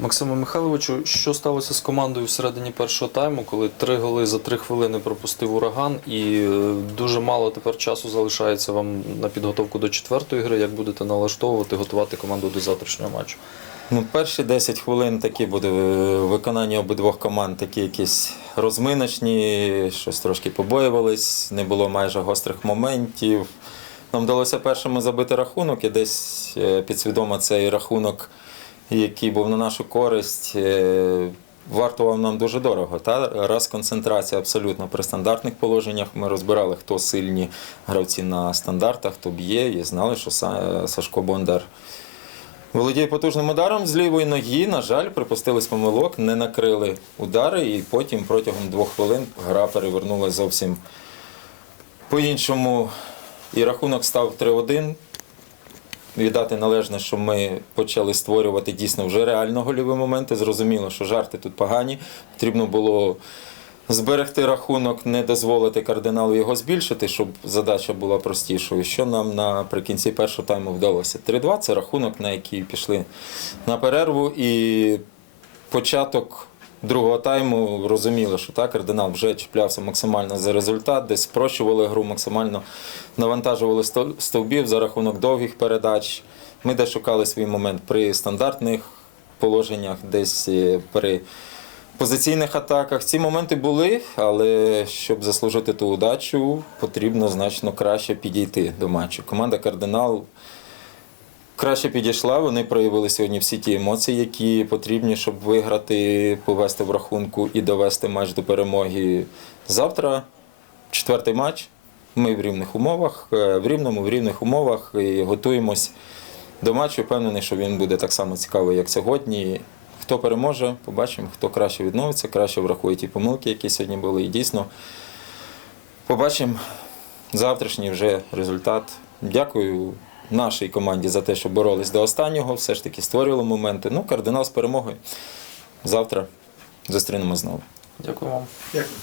Максиме Михайловичу, що сталося з командою всередині першого тайму, коли три голи за три хвилини пропустив ураган, і е, дуже мало тепер часу залишається вам на підготовку до четвертої гри. Як будете налаштовувати, готувати команду до завтрашнього матчу? Ну, перші 10 хвилин такі буде е, виконання обидвох команд, такі якісь розминочні, щось трошки побоювались, не було майже гострих моментів. Нам вдалося першими забити рахунок, і десь е, підсвідомо цей рахунок, який був на нашу користь, е, вартував нам дуже дорого. Та? Раз концентрація абсолютно при стандартних положеннях. Ми розбирали, хто сильні гравці на стандартах, хто б'є, і знали, що Сашко Бондар Володіє потужним ударом з лівої ноги. На жаль, припустились помилок, не накрили удари, і потім протягом двох хвилин гра перевернулася зовсім по-іншому. І рахунок став 3-1. Віддати належне, що ми почали створювати дійсно вже реально гольові моменти. Зрозуміло, що жарти тут погані. Потрібно було зберегти рахунок, не дозволити кардиналу його збільшити, щоб задача була простішою. Що нам наприкінці першого тайму вдалося? 3-2 це рахунок, на який пішли на перерву. І початок другого тайму розуміли, що так, кардинал вже чіплявся максимально за результат, десь спрощували гру, максимально навантажували стовбів за рахунок довгих передач. Ми де шукали свій момент при стандартних положеннях, десь е, при позиційних атаках. Ці моменти були, але щоб заслужити ту удачу, потрібно значно краще підійти до матчу. Команда Кардинал краще підійшла. Вони проявили сьогодні всі ті емоції, які потрібні, щоб виграти, повести в рахунку і довести матч до перемоги. Завтра четвертий матч. Ми в рівних умовах, е, в рівному, в рівних умовах і готуємось до матчу. Впевнений, що він буде так само цікавий, як сьогодні. Хто переможе, побачимо, хто краще відновиться, краще врахує ті помилки, які сьогодні були. І дійсно побачимо завтрашній вже результат. Дякую нашій команді за те, що боролись до останнього, все ж таки створювали моменти. Ну, кардинал з перемогою. Завтра зустрінемо знову. Дякую вам. Дякую.